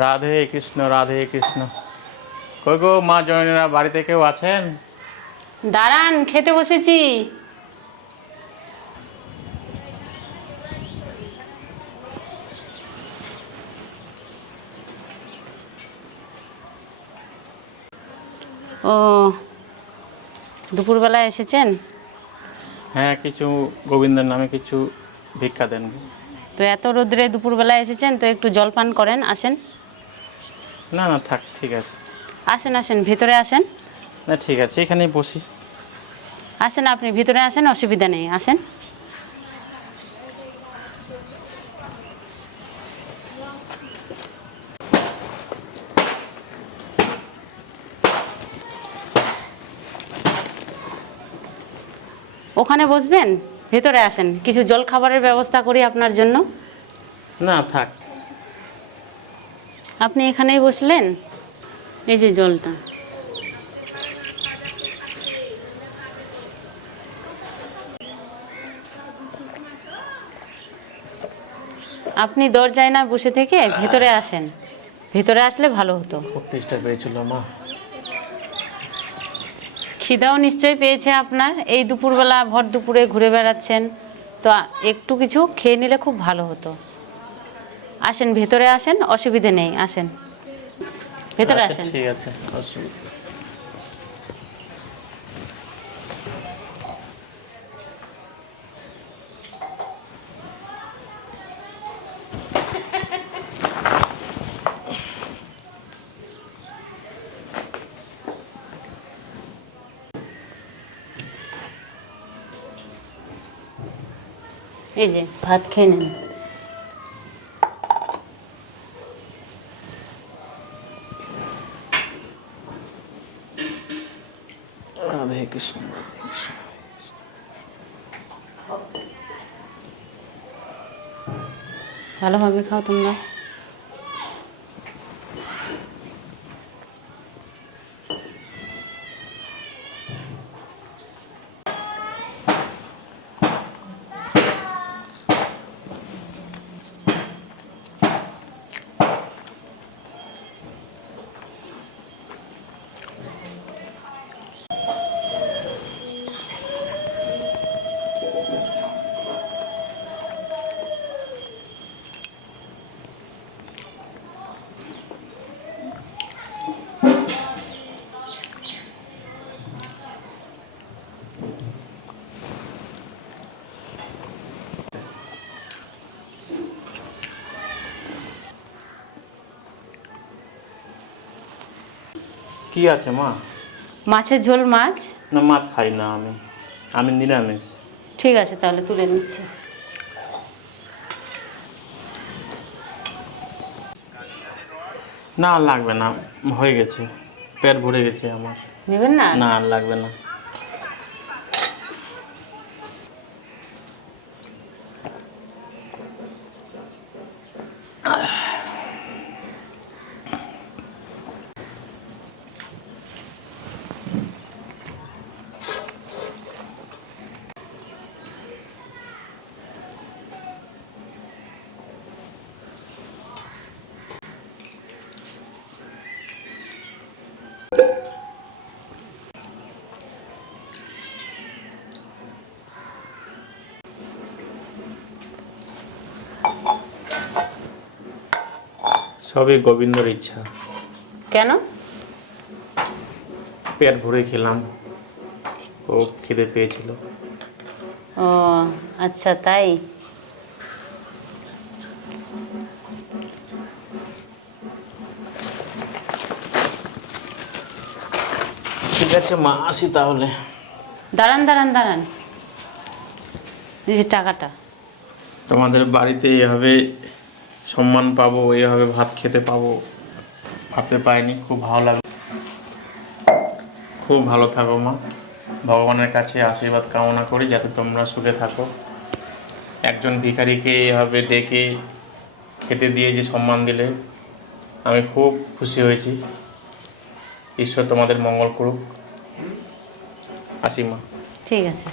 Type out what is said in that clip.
রাধে কৃষ্ণ রাধে কৃষ্ণ। কই গো মা জননীরা, বাড়িতে কেউ আছেন? দাঁড়ান, খেতে বসেছি। ও, দুপুরবেলায় এসেছেন? হ্যাঁ, কিছু গোবিন্দের নামে কিছু ভিক্ষা দেন। তো এত রোদ্রে দুপুরবেলায় এসেছেন, তো একটু জলপান করেন, আসেন। না না থাক, ঠিক আছে। আসেন আসেন, ভিতরে আসেন। না ঠিক আছে, এখানেই বসি। আসেন, আপনি ভিতরে আসেন, অসুবিধা নেই, আসেন। ওখানে বসবেন? ভেতরে আসেন, কিছু জল খাবারের ব্যবস্থা করি আপনার জন্য। না থাক। আপনি এখানেই বসলেন, এই যে জলটা। আপনি দরজায় না বসে থেকে ভেতরে আসেন, ভেতরে আসলে ভালো হতো। খুব তেষ্টা পেয়েছিল মা। খিদাও নিশ্চয়ই পেয়েছে আপনার, এই দুপুরবেলা ভর দুপুরে ঘুরে বেড়াচ্ছেন, তো একটু কিছু খেয়ে নিলে খুব ভালো হতো। আসেন, ভেতরে আসেন, অসুবিধে নেই, আসেন ভেতরে আসেন। ঠিক আছে, অসুবিধা। এই যে ভাত খেয়ে নেন। রাধে কৃষ্ণ রাধে কৃষ্ণ। ভালোভাবে খাও তোমরা। কি আছে মা? মাছের ঝোল, মাছ। না মাছ খাই না আমি, আমি নিরামিষ। ঠিক আছে, তাহলে তুলে নিচ্ছি। না লাগবে না, হয়ে গেছে, পেট ভরে গেছে আমার। নেবেন না? না লাগবে না। সবই গোবিন্দর ইচ্ছা। কেন? পেট ভরে খেলাম, ও খিদে পেয়েছিল। ও আচ্ছা, তাই। ঠিক আছে মা, আসি তাহলে। দাঁড়ান দাঁড়ান দাঁড়ান, এই যে টাকাটা। তোমাদের বাড়িতে এভাবে সম্মান পাবো, এভাবে ভাত খেতে পাবো ভাবতে পারিনি, খুব ভালো লাগলো। খুব ভালো থাকো মা, ভগবানের কাছে আশীর্বাদ কামনা করি যাতে তোমরা সুখে থাকো। একজন ভিখারিকে এভাবে ডেকে খেতে দিয়ে যে সম্মান দিলে, আমি খুব খুশি হয়েছি। ঈশ্বর তোমাদের মঙ্গল করুক। আসি মা। ঠিক আছে।